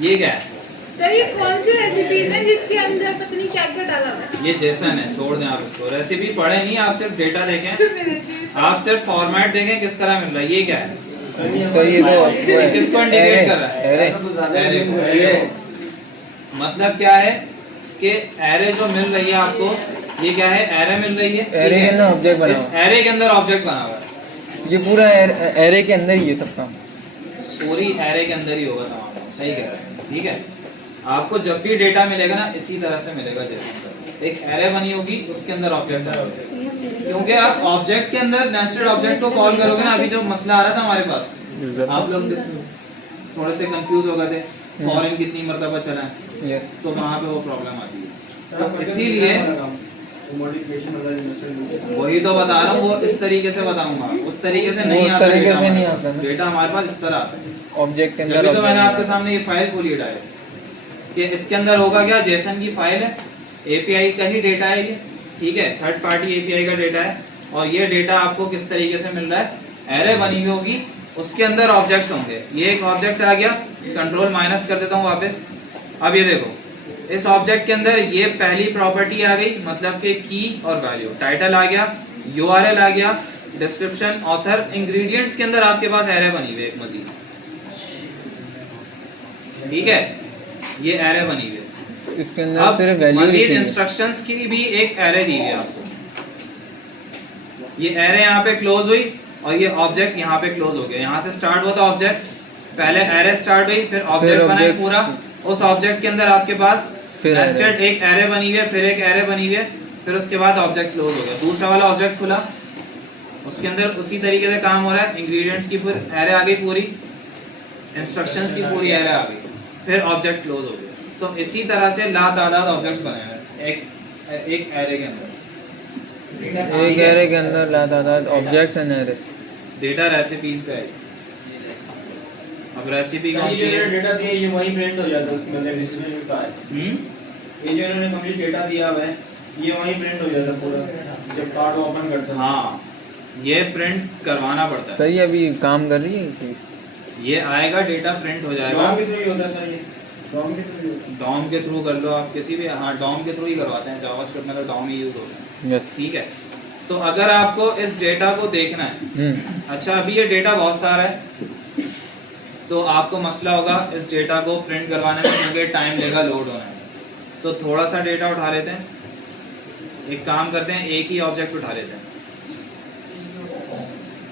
ये क्या है? सर ये कौन सी रेसिपीज हैं जिसके अंदर पता नहीं क्या क्या डाला हुआ है? ये जेसन है, छोड़ दें आप इसको। रेसिपी पढ़े नहीं, आप सिर्फ डेटा देखें, आप सिर्फ फॉर्मेट देखें किस तरह मिल रहा है। ये क्या है? सर ये तो किसको इंडिकेट कर रहा है? एरे को। मतलब क्या है कि एरे जो मिल रही है आपको, ये क्या है? एरे मिल रही है। एरे के अंदर ऑब्जेक्ट बना इस हुआ एरे के अंदर ऑब्जेक्ट बना हुआ है। ये पूरा एरे के अंदर ही है सब काम। पूरी एरे के अंदर ही होगा तमाम। सही कह रहे हैं, ठीक है। आपको जब भी डेटा मिलेगा ना, इसी तरह से मिलेगा। जैसे एक एरे बनी होगी, उसके अंदर ऑब्जेक्ट आएगा। क्योंकि आप ऑब्जेक्ट के अंदर नेस्टेड ऑब्जेक्ट को कॉल करोगे ना, अभी जो मसला आ रहा था हमारे पास, आप लोग थोड़े से कंफ्यूज हो गए थे, फॉरेन कितनी मरतबा चला है, यस, तो वहाँ पे वो प्रॉब्लम आती है। तो इसीलिए वही तो बता रहा हूँ, वो इस तरीके से बताऊंगा, उस तरीके से नहीं उस आता। तरीके से नहीं आता ना। डेटा हमारे पास इस तरह आता है। ऑब्जेक्ट के अंदर जब तो मैंने object आपके सामने ये फाइल खोली है डायरेक्ट, कि इसके अंदर होगा क्या? जेसन की फाइल है, एपीआई का ही डेटा है ये, ठीक है, थर्ड पार्टी एपीआई का डेटा है। और ये डेटा आपको किस तरीके से मिल रहा है? एरे बनी हुई होगी, उसके अंदर ऑब्जेक्ट्स होंगे। ये एक ऑब्जेक्ट आ गया, कंट्रोल माइनस कर देता हूँ वापस। अब ये देखो, इस ऑब्जेक्ट के अंदर ये पहली प्रॉपर्टी आ गई, मतलब कि की और वैल्यू। टाइटल आ गया, यूआरएल आ गया, डिस्क्रिप्शन, ऑथर, इंग्रेडिएंट्स के अंदर आपके पास एरे बनी हुई है एक मजीद, ठीक है। ये एरे बनी हुई है। इसके अंदर अब सिर्फ वैल्यू मजीद लिखी है। इंस्ट्रक्शंस की भी एक एरे दी है आपको। ये एरे यहाँ पे क्लोज हुई और ये ऑब्जेक्ट यहाँ पे क्लोज हो गया। यहाँ से स्टार्ट हुआ था ऑब्जेक्ट, पहले एरे स्टार्ट हुई, फिर ऑब्जेक्ट बना है पूरा। उस ऑब्जेक्ट के अंदर आपके पास नेस्टेड एक एरे बनी हुई है, फिर एक एरे बनी हुई है, फिर उसके बाद ऑब्जेक्ट क्लोज हो गया। दूसरा वाला ऑब्जेक्ट खुला, उसके अंदर उसी तरीके से काम हो रहा है। इंग्रेडिएंट्स की फिर एरे आ गई पूरी, इंस्ट्रक्शंस की पूरी एरे आ गई, फिर ऑब्जेक्ट क्लोज हो गया। तो इसी तरह से लातादाद ऑब्जेक्ट्स बने हैं एक एरे के अंदर। एक एरे के अंदर लातादाद objects and array. Data recipes का है। अब रेसिपी कौन सी ये है? डेटा दिया ये वहीं प्रिंट हो जाता है, उसके मतलब डिस्क्रिप्शन का है। ये जो इन्होंने कंप्लीट डेटा दिया हुआ है, ये वहीं प्रिंट हो जाता है पूरा जब कार्ड ओपन करते हैं। हाँ, ये प्रिंट करवाना पड़ता है। सही, अभी काम कर रही है ये चीज। ये आएगा, डेटा प्रिंट हो जाएगा। डॉम के थ्रू ही होता है सर, ये डॉम के थ्रू ही होता है। डॉम के थ्रू कर लो आप, किसी भी, हाँ डॉम के थ्रू ही करवाते हैं। जावास्क्रिप्ट में तो डॉम ही यूज होता है, यस। ठीक है। तो अगर आपको इस डेटा को देखना है, अच्छा अभी ये डेटा बहुत सारा है, तो आपको मसला होगा इस डेटा को प्रिंट करवाने में, क्योंकि टाइम लेगा लोड होने में। तो थोड़ा सा डेटा उठा लेते हैं, एक काम करते हैं, एक ही ऑब्जेक्ट उठा लेते हैं।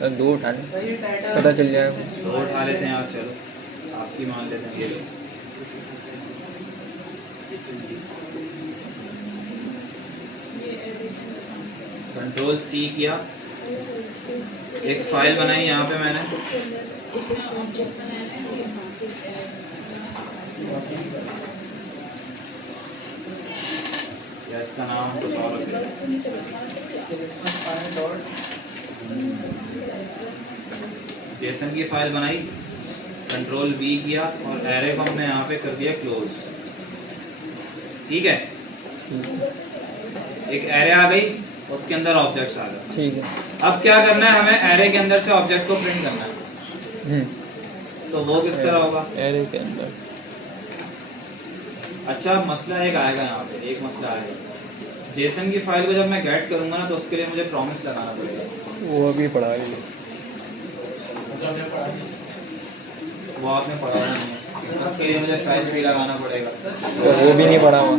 सर दो उठा ले, पता चल जाएगा। दो उठा लेते हैं आप, चलो आपकी मान लेते हैं। ये लो, कंट्रोल सी किया, एक फाइल बनाई यहाँ पे मैंने। या इसका नाम कुछ और रख दें। जेसन की फाइल बनाई, कंट्रोल वी किया और एरे को हमने यहाँ पे कर दिया क्लोज, ठीक है। एक एरे आ गई, उसके अंदर ऑब्जेक्ट्स आ गए, ठीक है। अब क्या करना है हमें? एरे के अंदर से ऑब्जेक्ट को प्रिंट करना है। तो वो किस तरह होगा? एरे के अंदर। अच्छा, मसला एक आएगा यहाँ पे, एक मसला आएगा। जेसन की फाइल को जब मैं गेट करूंगा ना, तो उसके लिए मुझे प्रॉमिस लगाना पड़ेगा। वो अभी पढ़ा है, वो आपने पढ़ा नहीं है, उसके लिए मुझे फैच भी लगाना पड़ेगा। सर वो भी नहीं पढ़ा हुआ।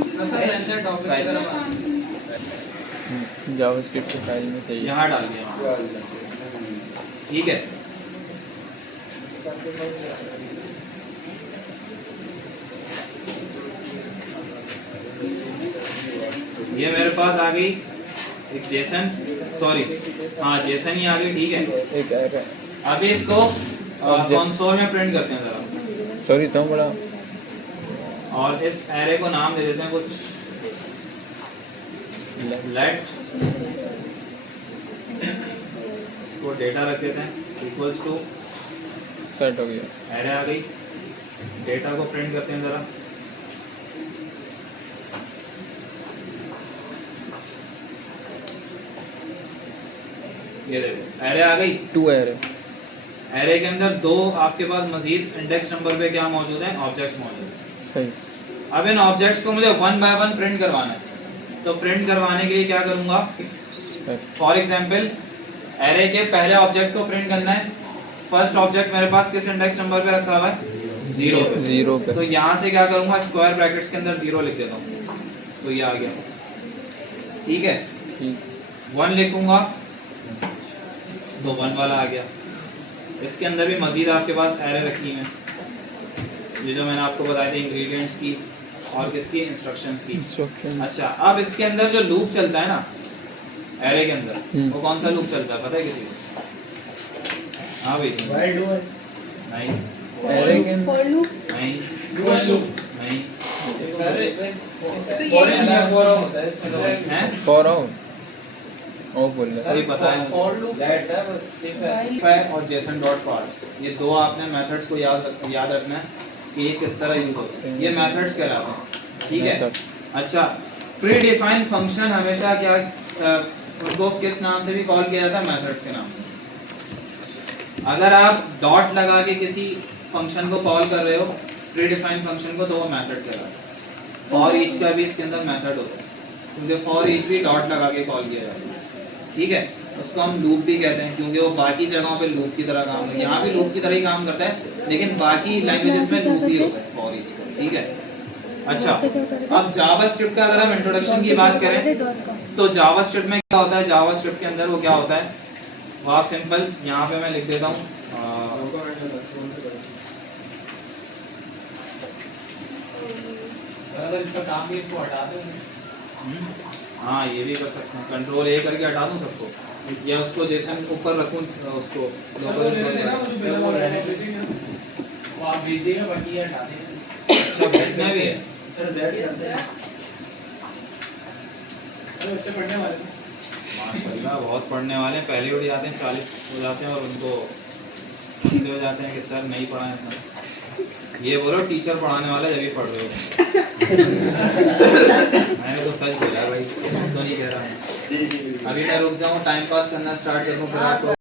फैच जावास्क्रिप्ट की फाइल में सही है। यहाँ डाल दिया, ठीक है। ये मेरे पास आ गई एक जेसन, सॉरी हाँ जेसन ही आ गई, ठीक है। एक एरे। अभी इसको कंसोल में प्रिंट करते हैं जरा, सॉरी तो बड़ा। और इस एरे को नाम दे देते हैं कुछ, लेट, इसको डेटा रख देते हैं इक्वल्स टू, सेट हो गया। एरे आ गई, डेटा को प्रिंट करते हैं जरा। ये देखो एरे आ गई, 2 एरे। एरे के अंदर दो आपके पास मजीद इंडेक्स नंबर पे क्या मौजूद है, ऑब्जेक्ट्स मौजूद है। सही। अब इन ऑब्जेक्ट्स को मुझे वन बाय वन प्रिंट करवाना है, तो प्रिंट करवाने के लिए क्या करूंगा, फॉर एग्जांपल एरे के पहले ऑब्जेक्ट को प्रिंट करना है। फर्स्ट ऑब्जेक्ट मेरे पास किस इंडेक्स नंबर पे रखा हुआ है, 0 पे। 0 पे। तो यहाँ से क्या करूंगा, स्क्वायर ब्रैकेट्स के अंदर 0 लिख देता हूँ, तो ये आ गया। ठीक है, ठीक। 1 लिखूंगा तो 1 वाला आ गया। इसके अंदर भी मजीद आपके पास एरे रखी है, ये जो मैंने आपको बताया था इंग्रेडिएंट्स की और किसकी, इंस्ट्रक्शंस की। इंस्ट्रक्शंस। अच्छा, अब इसके अंदर जो लूप चलता है ना एरे के अंदर, वो कौन सा लूप चलता है पता है किसी को? हाँ भाई, वाइल डू है नहीं एरे के फॉर लूप नहीं डुअल लूप नहीं हैं? फॉर आउट और बोल रहे सही पता है। दैट और जेसन डॉट पार्स, ये दो आपने मेथड्स को याद रखना है कि ये किस तरह यूज होते हैं। ये मेथड्स कहलाते हैं। ठीक है। अच्छा, प्री डिफाइंड फंक्शन हमेशा क्या उनको किस नाम से भी कॉल किया जाता है, मेथड्स के नाम से। अगर आप डॉट लगा के किसी फंक्शन को कॉल कर रहे हो, प्री डिफाइंड फंक्शन को, तो वो मेथड कहलाता है। फॉर ईच का भी इसके अंदर मेथड होता है, क्योंकि फॉर ईच भी डॉट लगा के कॉल किया जाता है। ठीक है, उसको हम लूप भी कहते हैं, क्योंकि वो बाकी जगहों पे लूप की तरह काम करता है। यहाँ भी लूप की तरह ही काम करता है, लेकिन बाकी लैंग्वेजेस में लूप ही होता है फॉर ईच का। ठीक है। अच्छा, अब जावास्क्रिप्ट का अगर हम इंट्रोडक्शन की बात करें तो जावास्क्रिप्ट में क्या होता है, जावास्क्रिप्ट के अंदर वो क्या होता है, वो आप सिंपल यहाँ पे मैं लिख देता हूँ, अगर इसका काम भी इसको हटा दो। हाँ ये भी कर सकते हैं, कंट्रोल ए करके हटा दूँ सबको, या उसको जैसे ऊपर रखूँ उसको वो आप भेज देगा, बाकी ये हटा देंगे। अच्छा, भेजना भी है। सर जेड करते हैं। अरे बच्चे पढ़ने वाले हैं। माशाल्लाह बहुत पढ़ने वाले हैं, पहले उठ जाते हैं 40 हो जाते हैं और उनको गुस्से हो जाते हैं कि सर नहीं पढ़ाएं इतना। ये बोलो टीचर पढ़ाने वाला जब भी पढ़ रहे हो। मैंने तो सच बोला भाई, तो नहीं कह रहा हूँ। अभी मैं रुक जाऊँ, टाइम पास करना स्टार्ट कर दूँ, फिर आपको